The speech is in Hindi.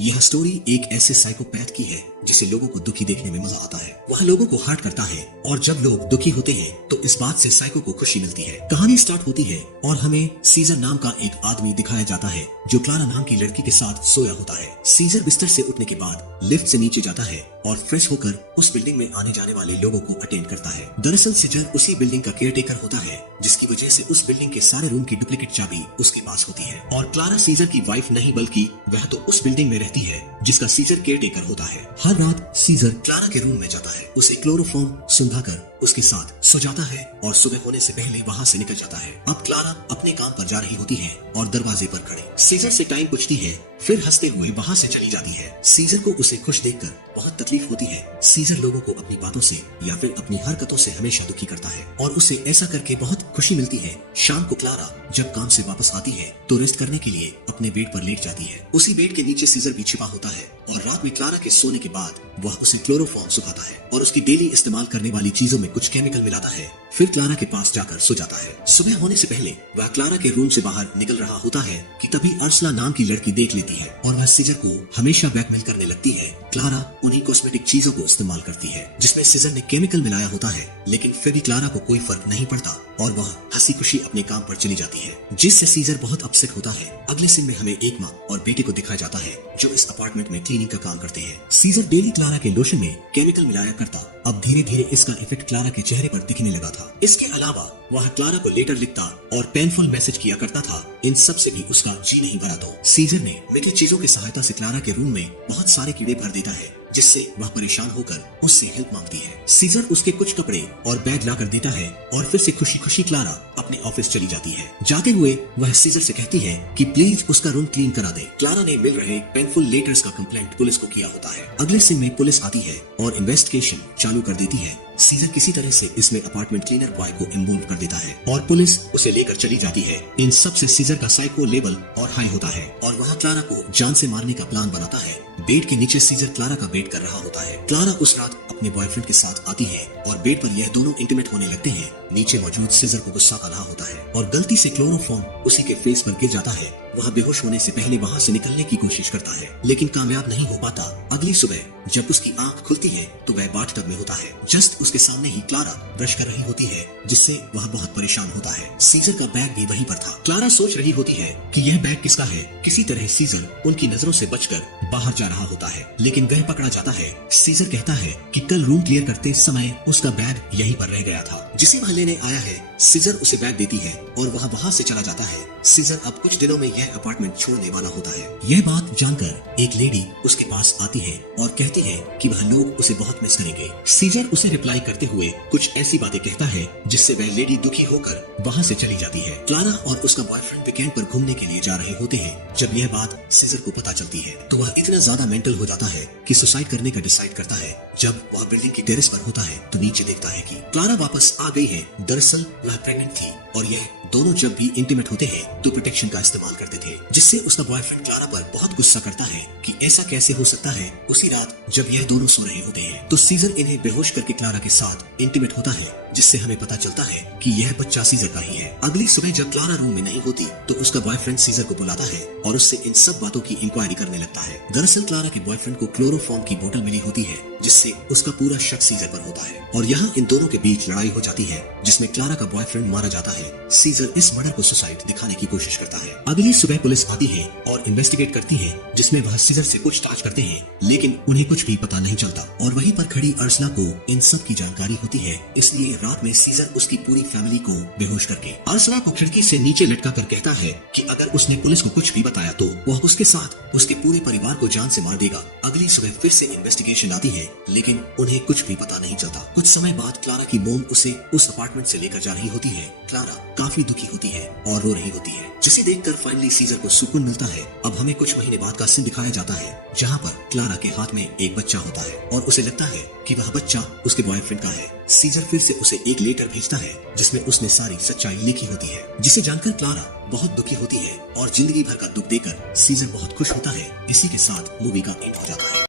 यह स्टोरी एक ऐसे साइकोपैथ की है जिसे लोगों को दुखी देखने में मजा आता है। वह लोगों को हर्ट करता है और जब लोग दुखी होते हैं तो इस बात से साइको को खुशी मिलती है। कहानी स्टार्ट होती है और हमें सीजर नाम का एक आदमी दिखाया जाता है जो क्लारा नाम की लड़की के साथ सोया होता है। सीजर बिस्तर से उठने के बाद लिफ्ट से नीचे जाता है और फ्रेश होकर उस बिल्डिंग में आने जाने वाले लोगों को अटेंड करता है। दरअसल सीजर उसी बिल्डिंग का केयरटेकर होता है जिसकी वजह से उस बिल्डिंग के सारे रूम की डुप्लीकेट चाबी उसके पास होती है और क्लारा सीजर की वाइफ नहीं बल्कि वह तो उस बिल्डिंग में रहती है जिसका सीजर केयरटेकर होता है। हर रात सीजर क्लारा के रूम में जाता है, उसे क्लोरोफॉर्म सुंघाकर उसके साथ सो जाता है और सुबह होने से पहले वहाँ से निकल जाता है। अब क्लारा अपने काम पर जा रही होती है और दरवाजे पर खड़े सीजर से टाइम पूछती है, फिर हंसते हुए वहाँ से चली जाती है। सीजर को उसे खुश देखकर बहुत तकलीफ होती है। सीजर लोगों को अपनी बातों से या फिर अपनी हरकतों से हमेशा दुखी करता है और उसे ऐसा करके बहुत खुशी मिलती है। शाम को क्लारा जब काम से वापस आती है तो रेस्ट करने के लिए अपने बेड पर लेट जाती है। उसी बेड के नीचे सीजर भी छिपा होता है और रात में क्लारा के सोने के बाद वह उसे क्लोरोफॉर्म सुखाता है और उसकी डेली इस्तेमाल करने वाली चीजों में कुछ केमिकल मिलाता है। फिर क्लारा के पास जाकर सो जाता है। सुबह होने से पहले वह क्लारा के रूम से बाहर निकल रहा होता है कि तभी अर्सला नाम की लड़की देख लेती है और वह सीजर को हमेशा ब्लैकमेल करने लगती है। क्लारा उन्हीं कॉस्मेटिक चीजों को इस्तेमाल करती है जिसमें सीजर ने केमिकल मिलाया होता है, लेकिन फिर भी क्लारा को कोई फर्क नहीं पड़ता और वह हंसी खुशी अपने काम पर चली जाती है, जिससे सीजर बहुत अपसेट होता है। अगले सीन में हमें एक माँ और बेटे को दिखाया जाता है जो इस अपार्टमेंट में क्लीनिंग का काम करते हैं। सीजर डेली क्लारा के लोशन में केमिकल मिलाया करता, अब धीरे धीरे इसका इफेक्ट क्लारा के चेहरे पर दिखने लगा था। इसके अलावा वह क्लारा को लेटर लिखता और पेनफुल मैसेज किया करता था। इन सब से भी उसका जी नहीं भरा तो सीजर ने मिली चीजों की सहायता से क्लारा के रूम में बहुत सारे कीड़े भर देता है, जिससे वह परेशान होकर उससे हेल्प मांगती है। सीजर उसके कुछ कपड़े और बैग लाकर देता है और फिर से खुशी खुशी क्लारा अपने ऑफिस चली जाती है। जाते हुए वह सीजर से कहती है कि प्लीज उसका रूम क्लीन करा दे। क्लारा ने मिल रहे पेनफुल लेटर्स का कंप्लेंट पुलिस को किया होता है। अगले सीन में पुलिस आती है और इन्वेस्टिगेशन चालू कर देती है। सीजर किसी तरह से इसमें अपार्टमेंट क्लीनर बॉय को इन्वॉल्व कर देता है और पुलिस उसे लेकर चली जाती है। इन सब से सीजर का साइको लेवल और हाई होता है और वह क्लारा को जान से मारने का प्लान बनाता है। बेड के नीचे सीजर क्लारा का वेट कर रहा होता है। क्लारा उस रात अपने बॉयफ्रेंड के साथ आती है और बेड पर यह दोनों इंटीमेट होने लगते हैं। नीचे मौजूद सीजर को गुस्सा आ रहा होता है और गलती से क्लोरोफॉर्म उसी के फेस पर गिर जाता है। वह बेहोश होने से पहले वहाँ से निकलने की कोशिश करता है लेकिन कामयाब नहीं हो पाता। अगली सुबह जब उसकी आंख खुलती है तो वह बाथटब में होता है। जस्ट उसके सामने ही क्लारा ब्रश कर रही होती है, जिससे वह बहुत परेशान होता है। सीजर का बैग भी वहीं पर था। क्लारा सोच रही होती है कि यह बैग किसका है। किसी तरह सीजर उनकी नजरों से बचकर बाहर जा रहा होता है लेकिन वह पकड़ा जाता है। सीजर कहता है कि कल रूम क्लियर करते समय उसका बैग यहीं पर रह गया था जिसे वह लेने आया है। सीजर उसे बैग देती है और वह वहाँ से चला जाता है। सीजर अब कुछ दिनों में यह अपार्टमेंट छोड़ने वाला होता है। यह बात जानकर एक लेडी उसके पास आती है और कहती है कि वह लोग उसे बहुत मिस करेंगे। सीजर उसे रिप्लाई करते हुए कुछ ऐसी बातें कहता है जिससे वह लेडी दुखी होकर वहाँ से चली जाती है। क्लारा और उसका बॉयफ्रेंड वीकेंड पर घूमने के लिए जा रहे होते हैं। जब यह बात सीजर को पता चलती है तो वह इतना ज्यादा मेंटल हो जाता है कि सुसाइड करने का डिसाइड करता है। जब वह बिल्डिंग की टेरेस पर होता है तो नीचे देखता है कि क्लारा वापस आ गई है। दरअसल वह प्रेग्नेंट थी और यह दोनों जब भी इंटीमेट होते हैं तो प्रोटेक्शन का इस्तेमाल करते थे, जिससे उसका बॉयफ्रेंड क्लारा पर बहुत गुस्सा करता है कि ऐसा कैसे हो सकता है। उसी रात जब यह दोनों सो रहे होते हैं तो सीजर इन्हें बेहोश करके क्लारा के साथ इंटीमेट होता है, जिससे हमें पता चलता है कि यह बच्चा सीजर का ही है। अगली सुबह जब क्लारा रूम में नहीं होती तो उसका बॉयफ्रेंड सीजर को बुलाता है और उससे इन सब बातों की इंक्वायरी करने लगता है। दरअसल क्लारा के बॉयफ्रेंड को क्लोरोफॉर्म की बोतल मिली होती है जिससे उसका पूरा शक सीजर पर होता है और यहाँ इन दोनों के बीच लड़ाई हो जाती है जिसमें क्लारा का बॉयफ्रेंड मारा जाता है। सीजर इस मर्डर को सुसाइड दिखाने की कोशिश करता है। अगली सुबह पुलिस आती है और इन्वेस्टिगेट करती है जिसमें वह सीजर से पूछताछ करते हैं लेकिन उन्हें कुछ भी पता नहीं चलता और वहीं पर खड़ी अर्सला को इन सब की जानकारी होती है। इसलिए रात में सीजर उसकी पूरी फैमिली को बेहोश करके अर्सला को खिड़की से नीचे लटका कर कहता है कि अगर उसने पुलिस को कुछ भी बताया तो वह उसके साथ उसके पूरे परिवार को जान से मार देगा। अगली सुबह फिर से इन्वेस्टिगेशन आती है लेकिन उन्हें कुछ भी पता नहीं चलता। कुछ समय बाद क्लारा की मोम उसे उस अपार्टमेंट से लेकर जा रही होती है। क्लारा काफी दुखी होती है और रो रही होती है, जिसे देखकर फाइनली सीजर को सुकून मिलता है। अब हमें कुछ महीने बाद का सीन दिखाया जाता है जहाँ पर क्लारा के हाथ में एक बच्चा होता है और उसे लगता है कि वह बच्चा उसके बॉयफ्रेंड का है। सीजर फिर से उसे एक लेटर भेजता है जिसमें उसने सारी सच्चाई लिखी होती है, जिसे जानकर क्लारा बहुत दुखी होती है और जिंदगी भर का दुख देकर सीजर बहुत खुश होता है। इसी के साथ मूवी का एंड हो जाता है।